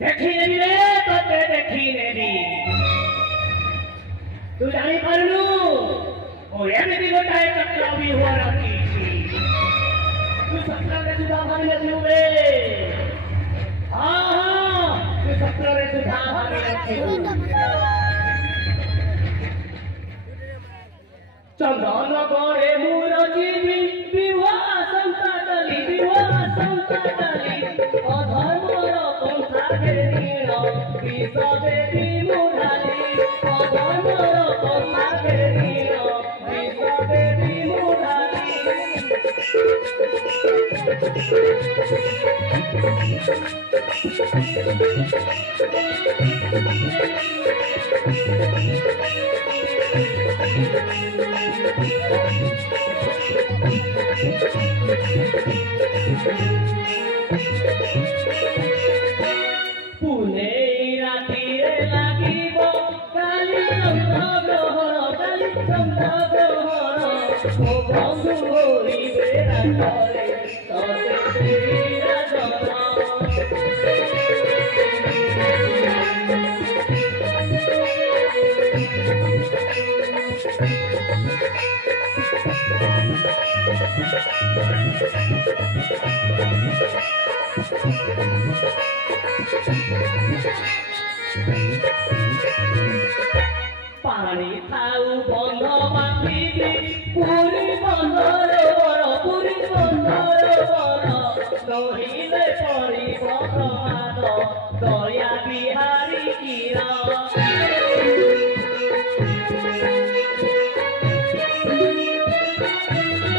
देखी नेबी रे तोते देखी नेबी तू जानी पारुनु ओ एमिति गोटाए चक्र भी हुआ रखी तू सत्र रे सुधा भारी ले बे हां तू सत्र रे सुधा भारी रखी चंदन गरे मूर जीवी विवाह संताडली अधर्मर पंथा घेरीण विष देवी मुढ़ाली अधर्मर पंथा घेरीण विष देवी मुढ़ाली पुणे रातिरे লাগিব কালি চন্দ্রগ্রহণ ও বন্ধু হইবে রাতরে ততে শ্রীরা জন্ম पानी थाऊ बंध बांधिबी पुरी बंधरे बर नहिले परिब प्रमाद दया बिहारी किरण